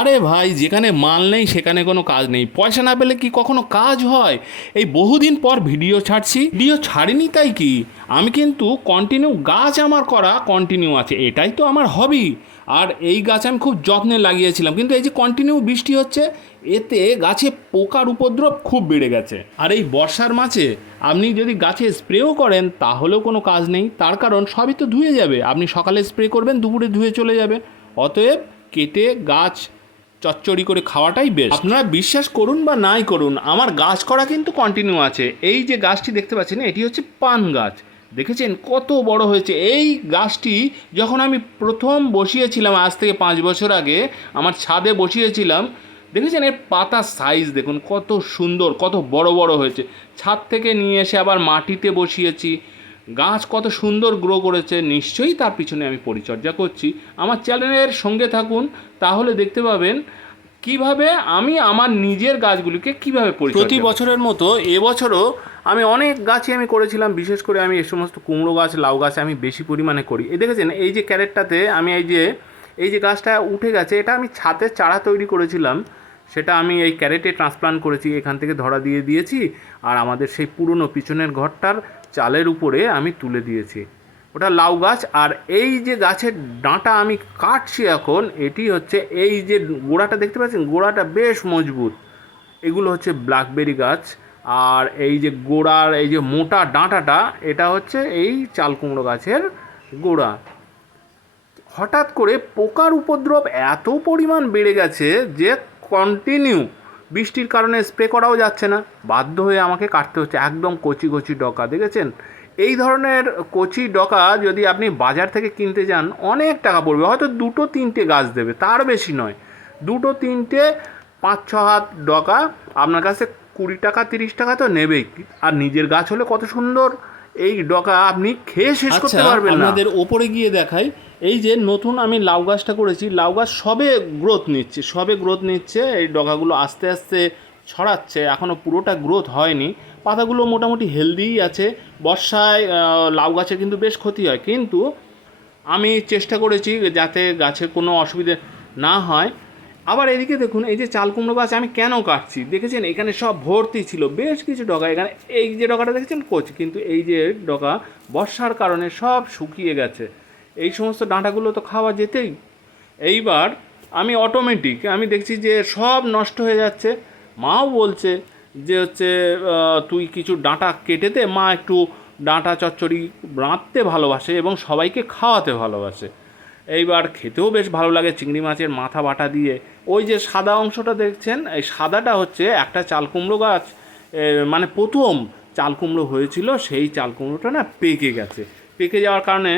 আরে ভাই, যেখানে মাল নেই সেখানে কোনো কাজ নেই। পয়সা না পেলে কি কখনো কাজ হয়? এই বহুদিন পর ভিডিও ছাড়ছি, ভিডিও ছাড়িনি তাই কি, আমি কিন্তু কন্টিনিউ গাছ আমার করা কন্টিনিউ আছে, এটাই তো আমার হবি। আর এই গাছ আমি খুব যত্নে লাগিয়েছিলাম, কিন্তু এই যে কন্টিনিউ বৃষ্টি হচ্ছে, এতে গাছে পোকার উপদ্রব খুব বেড়ে গেছে। আর এই বর্ষার মাঝে আপনি যদি গাছে স্প্রেও করেন তাহলেও কোনো কাজ নেই, তার কারণ সবই তো ধুয়ে যাবে। আপনি সকালে স্প্রে করবেন, দুপুরে ধুয়ে চলে যাবে। অতএব কেটে গাছ চচ্চড়ি করে খাওয়াটাই বেস্ট। আপনারা বিশ্বাস করুন বা নাই করুন, আমার গাছ করা কিন্তু কন্টিনিউ আছে। এই যে গাছটি দেখতে পাচ্ছেন, এটি হচ্ছে পান গাছ। দেখেছেন কত বড় হয়েছে এই গাছটি। যখন আমি প্রথম বসিয়েছিলাম আজ থেকে 5 বছর আগে, আমার ছাদে বসিয়েছিলাম, দেখেছেন এর পাতার সাইজ দেখুন কত সুন্দর, কত বড় বড় হয়েছে। ছাদ থেকে নিয়ে এসে আবার মাটিতে বসিয়েছি, গাছ কত সুন্দর গ্রো করেছে। নিশ্চয়ই তার পিছনে আমি পরিচর্যা করছি। আমার চ্যানেলের সঙ্গে থাকুন, তাহলে দেখতে পাবেন কিভাবে আমি আমার নিজের গাছগুলিকে কিভাবে পরিচর্যা প্রতি বছরের মতো এবছরও আমি অনেক গাছই আমি করেছিলাম। বিশেষ করে আমি এই সমস্ত কুমড়ো গাছ, লাউ গাছ আমি বেশি পরিমাণে করি। এই দেখেছেন এই যে ক্যারেটটাতে আমি এই যে গাছটা উঠে গেছে, এটা আমি ছাদের চারা তৈরি করেছিলাম, সেটা আমি এই ক্যারেটে ট্রান্সপ্লান্ট করেছি, এখান থেকে ধরা দিয়ে দিয়েছি। আর আমাদের সেই পুরনো পিছনের ঘরটার চালের উপরে আমি তুলে দিয়েছি, ওটা লাউ গাছ। আর এই যে গাছের ডাঁটা আমি কাটছি এখন, এটি হচ্ছে এই যে গোড়াটা দেখতে পাচ্ছেন, গোড়াটা বেশ মজবুত। এগুলো হচ্ছে ব্ল্যাকবেরি গাছ। আর এই যে গোড়ার এই যে মোটা ডাঁটাটা, এটা হচ্ছে এই চাল কুমড়ো গাছের গোড়া। হঠাৎ করে পোকার উপদ্রব এত পরিমাণ বেড়ে গেছে যে কন্টিনিউ বৃষ্টির কারণে স্প্রে করাও যাচ্ছে না, বাধ্য হয়ে আমাকে কাটতে হচ্ছে। একদম কচি কচি ডগা দেখেছেন, এই ধরনের কচি ডগা যদি আপনি বাজার থেকে কিনতে যান অনেক টাকা পড়বে, হয়তো 2-3টে গাছ দেবে, তার বেশি নয়। 2-3টে 5-6 হাত ডগা আপনার কাছে 20 টাকা 30 টাকা তো নেবেই। আর নিজের গাছ হলে কত সুন্দর, এই ডগা আপনি খেয়ে শেষ করতে পারবেন না। আপনাদের ওপরে গিয়ে দেখাই, এই যে নতুন আমি লাউ গাছটা করেছি, লাউ গাছ সবে গ্রোথ নিচ্ছে। এই ডগাগুলো আস্তে আস্তে ছড়াচ্ছে, এখনও পুরোটা গ্রোথ হয়নি। পাতাগুলো মোটামুটি হেলদিই আছে। বর্ষায় লাউ গাছের কিন্তু বেশ ক্ষতি হয়, কিন্তু আমি চেষ্টা করেছি যাতে গাছের কোনো অসুবিধে না হয়। আবার এদিকে দেখুন, এই যে চাল কুমড়ো গাছ আমি কেন কাটছি দেখেছেন, এখানে সব ভর্তি ছিল বেশ কিছু ডগা। এখানে এই যে ডগাটা দেখেছেন কচি, কিন্তু এই যে ডগা বর্ষার কারণে সব শুকিয়ে গেছে। এই সমস্ত ডাঁটাগুলো তো খাওয়া যেতেই। এইবার আমি অটোমেটিক আমি দেখছি যে সব নষ্ট হয়ে যাচ্ছে। মাও বলছে যে হচ্ছে তুই কিছু ডাঁটা কেটে দে। মা একটু ডাঁটা চচ্চড়ি রাঁধতে ভালোবাসে এবং সবাইকে খাওয়াতে ভালোবাসে। এইবার খেতেও বেশ ভালো লাগে, চিংড়ি মাছের মাথা বাটা দিয়ে। ওই যে সাদা অংশটা দেখছেন, এই সাদাটা হচ্ছে একটা চাল কুমড়ো গাছ, মানে প্রথম চাল কুমড়ো হয়েছিল, সেই চাল কুমড়োটা না পেকে গেছে। পেকে যাওয়ার কারণে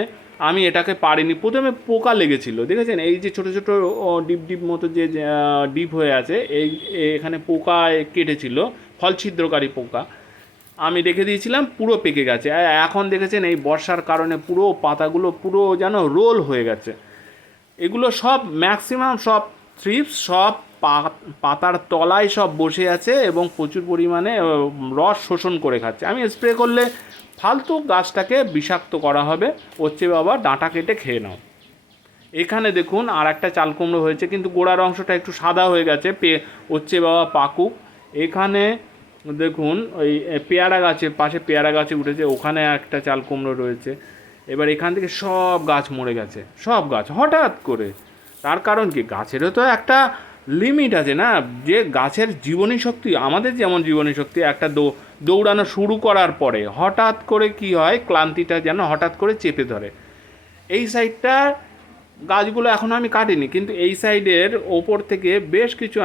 আমি এটাকে পারিনি, প্রথমে পোকা লেগেছিল। দেখেছেন এই যে ছোটো ছোটো ডিপ ডিপ মতো যে ডিপ হয়ে আছে, এখানে পোকা কেটেছিল, ফল ছিদ্রকারী পোকা। আমি রেখে দিয়েছিলাম, পুরো পেকে গেছে। এখন দেখেছেন এই বর্ষার কারণে পুরো পাতাগুলো পুরো যেন রোল হয়ে গেছে। এগুলো সব ম্যাক্সিমাম সব থ্রিপস সব পাতার তলায় সব বসে আছে এবং প্রচুর পরিমাণে রস শোষণ করে খাচ্ছে। আমি স্প্রে করলে ফালতু গাছটাকে বিষাক্ত করা হবে, ওর চেয়ে বাবা ডাঁটা কেটে খেয়ে নাও। এখানে দেখুন আর একটা চাল কুমড়ো হয়েছে, কিন্তু গোড়ার অংশটা একটু সাদা হয়ে গেছে, ওর চেয়ে বাবা পাকুক। এখানে দেখুন ওই পেয়ারা গাছের পাশে পেয়ারা গাছে উঠেছে, ওখানে একটা চাল কুমড়ো রয়েছে। এবার এখান থেকে সব গাছ মরে গেছে, সব গাছ হঠাৎ করে। তার কারণ কি, গাছেরও তো একটা লিমিট আছে না, যে গাছের জীবনী শক্তি, আমাদের যেমন জীবনী শক্তি, একটা দৌড়ানো শুরু করার পরে হঠাৎ করে কি হয়, ক্লান্তিটা যেন হঠাৎ করে চেপে ধরে। এই সাইডটা গাছগুলো এখনও আমি কাটিনি, কিন্তু এই সাইডের ওপর থেকে বেশ কিছু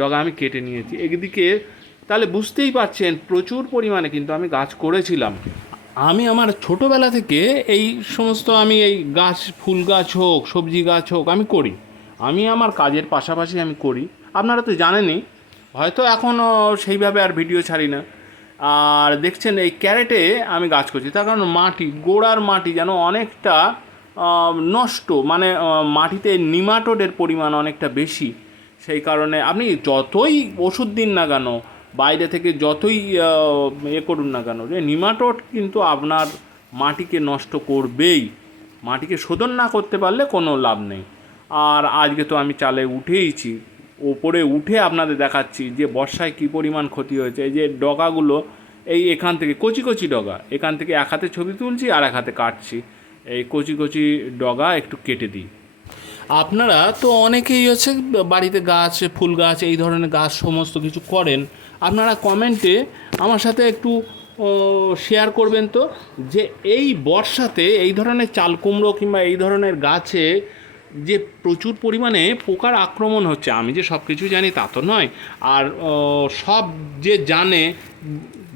ডগা আমি কেটে নিয়েছি একদিকে। তাহলে বুঝতেই পারছেন প্রচুর পরিমাণে কিন্তু আমি গাছ করেছিলাম। আমি আমার ছোটোবেলা থেকে এই সমস্ত আমি এই গাছ, ফুল গাছ হোক সবজি গাছ হোক আমি করি। আমি আমার কাজের পাশাপাশি আমি করি, আপনারা তো জানেনই, হয়তো এখনও সেইভাবে আর ভিডিও ছাড়ি না। আর দেখছেন এই ক্যারেটে আমি গাছ করছি, তার কারণ মাটি, গোড়ার মাটি যেন অনেকটা নষ্ট, মানে মাটিতে নিমাটোডের পরিমাণ অনেকটা বেশি। সেই কারণে আপনি যতই ওষুধ দিন না কেন, বাইরে থেকে যতই করুন না কেন, যে নিমাটোড কিন্তু আপনার মাটিকে নষ্ট করবেই। মাটিকে শোধন না করতে পারলে কোনো লাভ নেই। আর আজকে তো আমি চালে উঠেইছি, ওপরে উঠে আপনাদের দেখাচ্ছি যে বর্ষায় কী পরিমাণ ক্ষতি হয়েছে। এই যে ডগাগুলো, এই এখান থেকে কচি কচি ডগা, এখান থেকে এক হাতে ছবি তুলছি আর এক হাতে কাটছি, এই কচি কচি ডগা একটু কেটে দিই। আপনারা তো অনেকেই হচ্ছে বাড়িতে গাছ, ফুল গাছ, এই ধরনের গাছ সমস্ত কিছু করেন। আপনারা কমেন্টে আমার সাথে একটু শেয়ার করবেন তো, যে এই বর্ষাতে এই ধরনের চাল কুমড়ো কিংবা এই ধরনের গাছে যে প্রচুর পরিমাণে পোকার আক্রমণ হচ্ছে। আমি যে সব কিছু জানি তা তো নয়, আর সব যে জানে,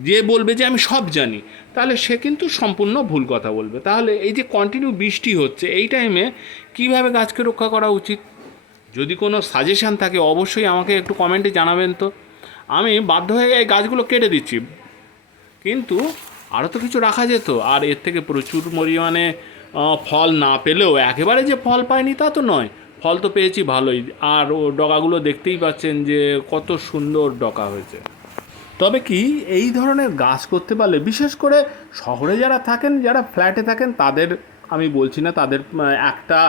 যে বলবে যে আমি সব জানি, তাহলে সে কিন্তু সম্পূর্ণ ভুল কথা বলবে। তাহলে এই যে কন্টিনিউ বৃষ্টি হচ্ছে এই টাইমে কীভাবে গাছকে রক্ষা করা উচিত, যদি কোনো সাজেশান থাকে অবশ্যই আমাকে একটু কমেন্টে জানাবেন তো। আমি বাধ্য হয়ে এই গাছগুলো কেটে দিচ্ছি, কিন্তু আরও তো কিছু রাখা যেত। আর এর থেকে প্রচুর পরিমাণে ফল না পেলেও একেবারে যে ফল পাইনি তা তো নয়, ফল তো পেয়েছি ভালোই। আর ও ডগাগুলো দেখতেই পাচ্ছেন যে কত সুন্দর ডগা হয়েছে। তবে কি এই ধরনের গাছ করতে পারলে, বিশেষ করে শহরে যারা থাকেন, যারা ফ্ল্যাটে থাকেন, তাদের আমি বলছি না, তাদের একটা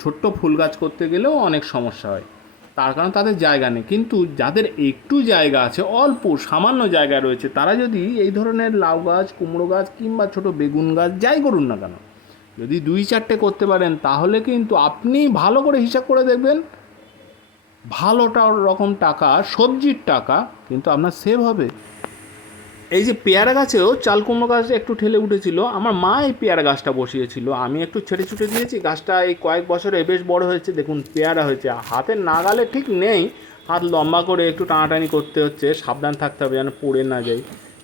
ছোট্ট ফুল গাছ করতে গেলেও অনেক সমস্যা হয়, তার কারণ তাদের জায়গা নেই। কিন্তু যাদের একটু জায়গা আছে, অল্প সামান্য জায়গা রয়েছে, তারা যদি এই ধরনের লাউ গাছ, কুমড়ো গাছ কিংবা ছোট বেগুন গাছ যাই করুন না কেন, যদি 2-4টে করতে পারেন, তাহলে কিন্তু আপনি ভালো করে হিসাব করে দেখবেন, ভালোটা রকম টাকা, সবজির টাকা কিন্তু আপনার সেভ হবে। এই যে পেয়ারা গাছেও চাল কুমড়ো গাছ একটু ঠেলে উঠেছিল, আমার মা এই পেয়ারা গাছটা বসিয়েছিল, আমি একটু ছেটে ছুটে দিয়েছি, গাছটা এই কয়েক বছরে বেশ বড় হয়েছে। দেখুন পেয়ারা হয়েছে, হাতের নাগালে ঠিক নেই, হাত লম্বা করে একটু টানাটানি করতে হচ্ছে, সাবধান থাকতে হবে যেন পড়ে না যাই।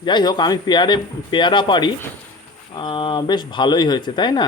যাই হোক, আমি পেয়ারা পারি, বেশ ভালোই হয়েছে, তাই না?